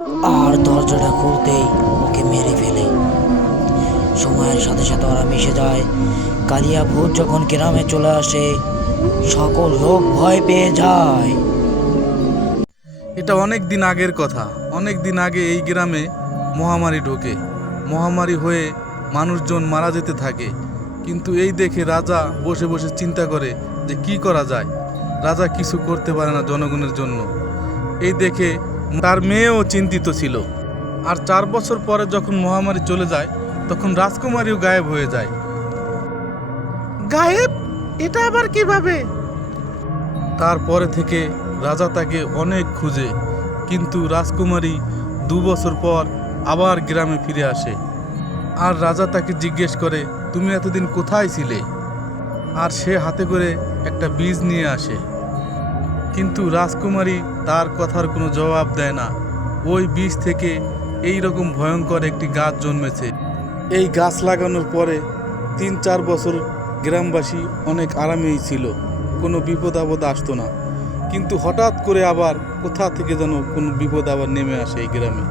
আর দরজাটা খুলতেই ওকে মেরে ফেলে। সময়ের সাথে সাথে ওরা মিশে যায়। কালিয়া ভূত যখন গ্রামে চলে আসে, সকল লোক ভয় পেয়ে যায়। এটা অনেক দিন আগের কথা। অনেক দিন আগে এই গ্রামে মহামারী ঢোকে। মহামারী হয়ে মানুষজন মারা যেতে থাকে। কিন্তু এই দেখে রাজা বসে বসে চিন্তা করে যে কি করা যায়। রাজা কিছু করতে পারে না জনগণের জন্য। এই দেখে তার মেয়েও চিন্তিত ছিল। আর 4 বছর পরে যখন মহামারী চলে যায়, তখন রাজকুমারীও গায়েব হয়ে যায়। গায়েব? এটা আবার কিভাবে? তারপরে থেকে রাজা তাকে অনেক খুঁজে, কিন্তু রাজকুমারী 2 বছর পর আবার গ্রামে ফিরে আসে। আর রাজা তাকে জিজ্ঞেস করে, তুমি এতদিন কোথায় ছিলে? আর সে হাতে করে একটা বীজ নিয়ে আসে। কিন্তু রাজকুমারী তার কথার কোনো জবাব দেয় না। ওই বীজ থেকে এই রকম ভয়ঙ্কর একটি গাছ জন্মেছে। এই গাছ লাগানোর পরে 3-4 বছর গ্রামবাসী অনেক আরামেই ছিল, কোনো বিপদ আপদ আসতো না। কিন্তু হঠাৎ করে আবার কোথা থেকে যেন কোনো বিপদ আবার নেমে আসে এই গ্রামে।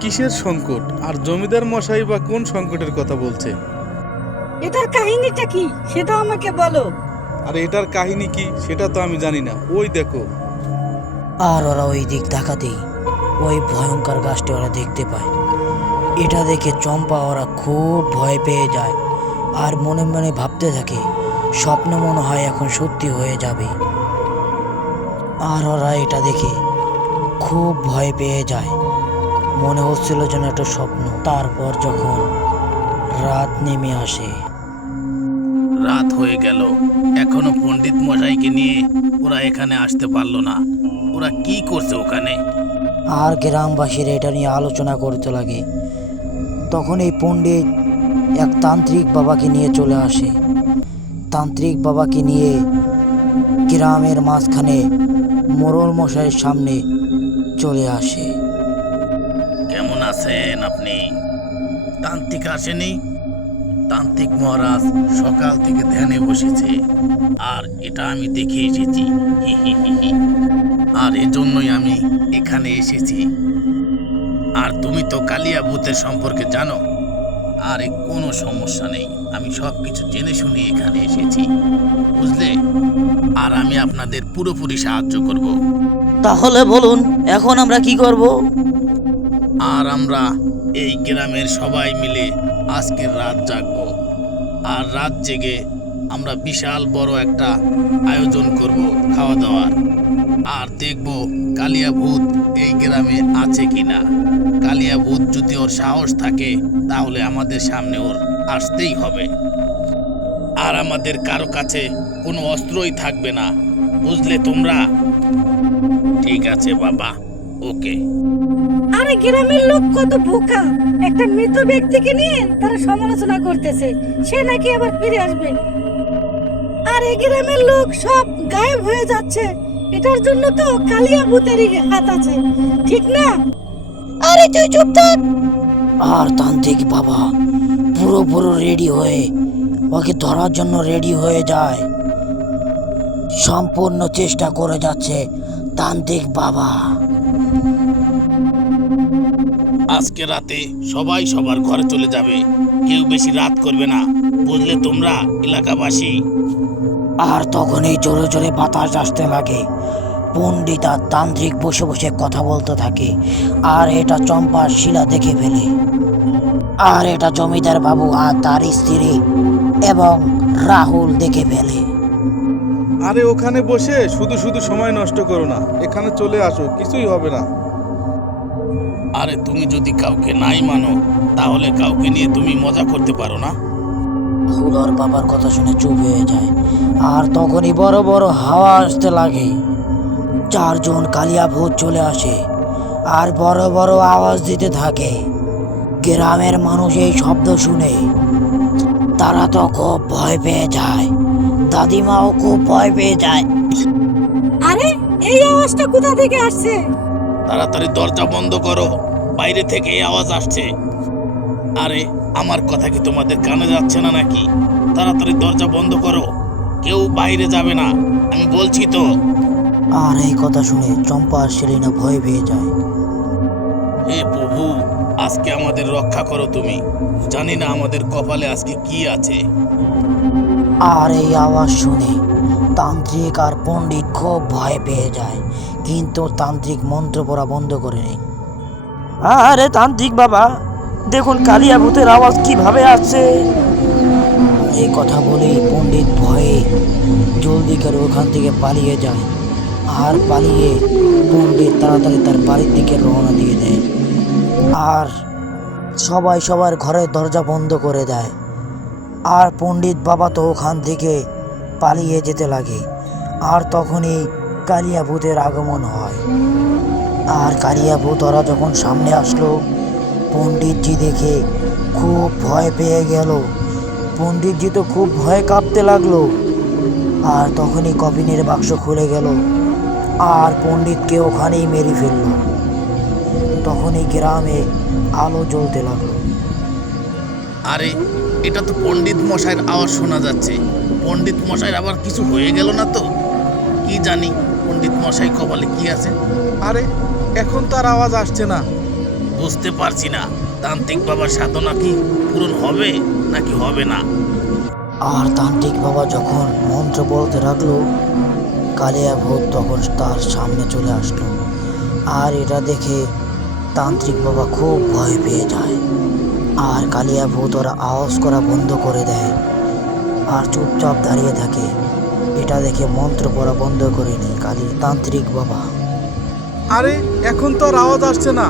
কিসের সংকট? আর জমিদার মশাই বা কোন সংকটের কথা বলছে? এটার কাহিনীটা কি সেটা আমাকে বলো। আর এটার কাহিনী কি সেটা তো আমি জানি না। ওই দেখো। আর ওরা ওই দিক তাকাতেই ওই ভয়ঙ্কর গাছটি ওরা দেখতে পায়। এটা দেখে চম্পা ওরা খুব ভয় পেয়ে যায়। আর মনে মনে ভাবতে থাকে, স্বপ্ন মনে হয় এখন সত্যি হয়ে যাবে। আর ওরা এটা দেখে খুব ভয় পেয়ে যায়। মনে হচ্ছিল যেন একটা স্বপ্ন। তারপর যখন রাত নেমে আসে, রাত হয়ে গেল, এখনো পণ্ডিত মশাইকে নিয়ে ওরা এখানে আসতে পারলো না। ওরা কি করছে ওখানে? আর গ্রামবাসীরা এটা নিয়ে আলোচনা করতে লাগে। তখন এই পণ্ডিত এক তান্ত্রিক বাবাকে নিয়ে চলে আসে। তান্ত্রিক বাবাকে নিয়ে গ্রামের মাঝখানে মোড়ল মশাইয়ের সামনে চলে আসে। কেমন আছেন আপনি? তান্ত্রিক আসেনি? তান্ত্রিক মহারাজ সকাল থেকে ধ্যানে বসেছে, আর এটা আমি দেখে এসেছি। হি হি হি হি। আর এজন্যই আমি এখানে এসেছি। আর তুমি তো কালিয়া ভূতের সম্পর্কে জানো। আর কোনো সমস্যা নেই, আমি সব কিছু জেনে শুনে এখানে এসেছি, বুঝলে? আর আমি আপনাদের পুরোপুরি সাহায্য করব। তাহলে বলুন, এখন আমরা কি করব? আর আমরা এই গ্রামের সবাই মিলে আজকের রাত জাগবো। আর রাত জেগে আমরা বিশাল বড় একটা আয়োজন করব খাওয়া দাওয়ার। আর দেখব কালিয়া ভূত এই গ্রামে আছে কিনা। কালিয়া ভূত যদি ওর সাহস থাকে তাহলে আমাদের সামনে ওর আসতেই হবে। আর আমাদের কারো কাছে কোনো অস্ত্রই থাকবে না, বুঝলে তোমরা? ঠিক আছে বাবা, ওকে। আরে গ্রামের লোক কত বোকা! একটা মৃত ব্যক্তিকে নিয়ে তারা সমালোচনা করতেছে, সে নাকি আবার ফিরে আসবে। আর এই গ্রামের লোক সব গায়েব হয়ে যাচ্ছে। এটার জন্য তো কালিয়া ভূতেরই হাত আছে, ঠিক না? আরে তুই চুপ থাক। আর তান্ত্রিক বাবা পুরো রেডি হয়ে ওকে ধরার জন্য রেডি হয়ে যায়। সম্পূর্ণ চেষ্টা করে যাচ্ছে তান্ত্রিক বাবা। আজকে রাতে সবাই সবার ঘরে চলে যাবে, কেউ বেশি রাত করবে না, বুঝলে তোমরা এলাকাবাসী? আর তখনই জোরে জোরে বাতাস আসতে লাগে। পণ্ডিত আর তান্ত্রিক বসে বসে কথা বলতে থাকে। আর এটা চম্পার শিলা দেখে ফেলে। আর এটা জমিদার বাবু আর তার স্ত্রী এবং রাহুল দেখে ফেলে। আরে ওখানে বসে শুধু শুধু সময় নষ্ট করো না, এখানে চলে আসো, কিছুই হবে না। আরে তুমি যদি কাউকে নাই মানো তাহলে কাউকে নিয়ে তুমি মজা করতে পারো না? রাহুল ওর বাবার কথা শুনে চুপ হয়ে যায়। আর তখনই বড় বড় হাওয়া আসতে লাগে। 4 জন কালিয়া ভূত চলে আসে আর বড় বড় আওয়াজ দিতে থাকে। গ্রামের মানুষ এই শব্দ শুনে তারা তো খুব ভয় পেয়ে যায়। দাদিমাও খুব ভয় পেয়ে যায়। আরে এই আওয়াজটা কোথা থেকে আসছে? তাড়াতাড়ি দরজা বন্ধ করো, বাইরে থেকে এই আওয়াজ আসছে। আরে আমার কথা কি তোমাদের কানে যাচ্ছে না নাকি? তাড়াতাড়ি দরজা বন্ধ করো, কেউ বাইরে যাবে না, আমি বলছি তো। আর এই কথা শুনে চম্পা আর সেলিনা ভয় পেয়ে যায়। হে প্রভু, আজকে আমাদের রক্ষা করো তুমি। জানি না আমাদের কপালে আজকে কি আছে। আর এই আওয়াজ শুনে তান্ত্রিক আর পণ্ডিত খুব ভয় পেয়ে যায়, কিন্তু তান্ত্রিক মন্ত্র পড়া বন্ধ করে নেয়। আরে তান্ত্রিক বাবা, দেখুন কালিয়া ভূতের আওয়াজ কিভাবে আসছে। এই কথা বলেই পণ্ডিত ভয়ে জলদি করে ওখান থেকে পালিয়ে যায়। আর পালিয়ে পণ্ডিত তাড়াতাড়ি তার বাড়ির দিকে রওনা দিয়ে দেয়। আর সবাই সবার ঘরের দরজা বন্ধ করে দেয়। আর পণ্ডিত বাবা তো ওখান থেকে পালিয়ে যেতে লাগে। আর তখনই কালিয়া ভূতের আগমন হয়। আর কালিয়া ভূত ওরা যখন সামনে আসলো, পণ্ডিতজি দেখে খুব ভয় পেয়ে গেল। পণ্ডিতজি তো খুব ভয়ে কাঁপতে লাগলো। আর তখনই কফিনের বাক্স খুলে গেল আর পণ্ডিতকে ওখানেই মেরে ফেলল। তখনই গ্রামে আলো জ্বলতে লাগলো। আরে, এটা তো পণ্ডিত মশাইয়ের আওয়াজ শোনা যাচ্ছে। পণ্ডিত মশাইয়ের আবার কিছু হয়ে গেল না তো? কি জানি পণ্ডিত মশাই কপালে কি আছে। আরে এখন তার আওয়াজ আসছে না। বুঝতে পারছি না তান্ত্রিক বাবার সাধনা কি পূরণ হবে নাকি হবে না। আর তান্ত্রিক বাবা যখন মন্ত্র বলতে লাগলো, কালিয়া ভূত তখন তার সামনে চলে আসলো। আর এটা দেখে তান্ত্রিক বাবা খুব ভয় পেয়ে যায়। আর কালিয়া ভূত ওরা আওয়াজ করা বন্ধ করে দেয় আর চুপচাপ দাঁড়িয়ে থাকে। এটা দেখে মন্ত্র পড়া বন্ধ করে নি তান্ত্রিক বাবা। আরে এখন তো আর আওয়াজ আসছে না।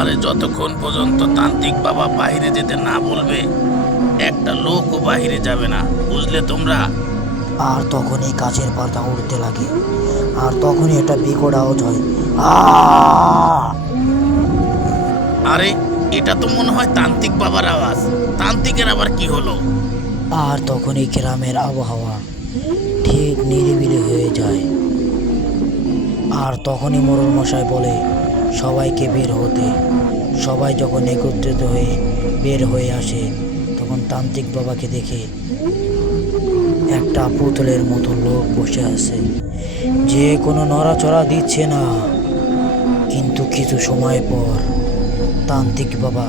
আরে যতক্ষণ পর্যন্ত তান্ত্রিক বাবা বাইরে যেতে না বলবে, একটা লোকও বাইরে যাবে না, বুঝলে তোমরা? আর তখনই কাচের পাতা উড়তে লাগে। আর তখনই একটা বিকট আওয়াজ হয়, আ! আরে এটা তো মনে হয় তান্ত্রিক বাবার আওয়াজ। তান্ত্রিকের আবার কি হলো? আর তখনই গ্রামের আবহাওয়া ঠিক নিরিবিলি হয়ে যায়। আর তখনই মোড়ল মশাই বলে সবাইকে বের হতে। সবাই যখন একত্রিত হয়ে বের হয়ে আসে, তখন তান্ত্রিক বাবাকে দেখে একটা পুতুলের মতো লোক বসে আছে, যে কোনো নড়াচড়া দিচ্ছে না। কিন্তু কিছু সময় পর তান্ত্রিক বাবা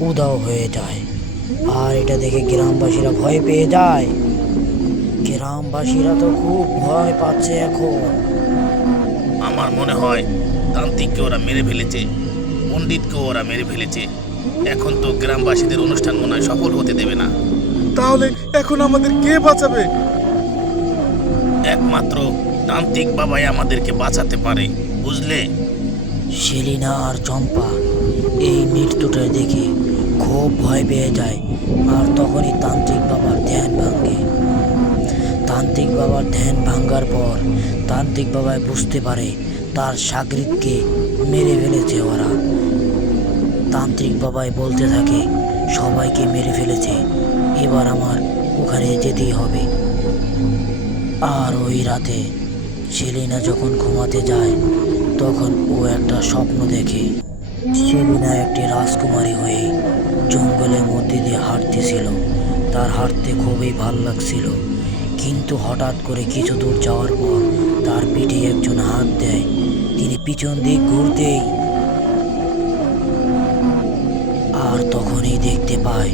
উধাও হয়ে যায়। আর এটা দেখে গ্রামবাসীরা ভয় পেয়ে যায়। গ্রামবাসীরা তো খুব ভয় পাচ্ছে এখন। আমার মনে হয় তান্ত্রিককে ওরা মেরে ফেলেছে, পণ্ডিতকেও ওরা মেরে ফেলেছে। এখন তো গ্রামবাসীদের অনুষ্ঠান মনে হয় সফল হতে দেবে না। তাহলে এখন আমাদের কে বাঁচাবে? একমাত্র তান্ত্রিক বাবাই আমাদেরকে বাঁচাতে পারে, বুঝলে? সেলিনা আর চম্পা এই মৃত্যুটা দেখে খুব ভয় পেয়ে যায়। আর তখনই তান্ত্রিক বাবার ধ্যান ভাঙে। তান্ত্রিক বাবার ধ্যান ভাঙার পর তান্ত্রিক বাবাই বুঝতে পারে তার সাগরিদকে মেরে ফেলেছে ওরা। তান্ত্রিক বাবাই বলতে থাকে, সবাইকে মেরে ফেলেছে, এবার আমার ওখানে যেতেই হবে। আর ওই রাতে সেলিনা যখন ঘুমাতে যায়, তখন ও একটা স্বপ্ন দেখে। সেলিনা একটি রাজকুমারী হয়ে জঙ্গলের মধ্যে দিয়ে হাঁটতেছিল। তার হাঁটতে খুবই ভালো লাগছিল। কিন্তু হঠাৎ করে কিছু দূর যাওয়ার পর তার পিঠে একজন হাত দেয়। তিনি পিছন দিক ঘুরতেই আর তখনই দেখতে পায়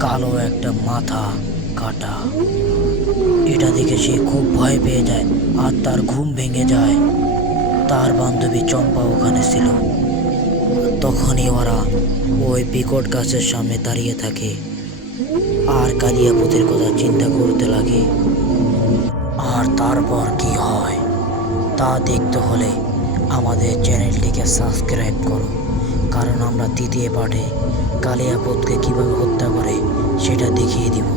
কালো একটা মাথা কাটা। এটা দেখে সে খুব ভয় পেয়ে যায় আর তার ঘুম ভেঙে যায়। তার বান্ধবী চম্পা ওখানে ছিল। তখনই ওরা ওই বিকট গাছের সামনে দাঁড়িয়ে থাকে আর কালিয়া ভূতের কথা চিন্তা করতে লাগে। আর তারপর কি হয় তা দেখতে হলে আমাদের চ্যানেলটিকে সাবস্ক্রাইব করো, কারণ আমরা দ্বিতীয় পার্টে কালিয়া ভূতকে কীভাবে হত্যা করে সেটা দেখিয়ে দিব।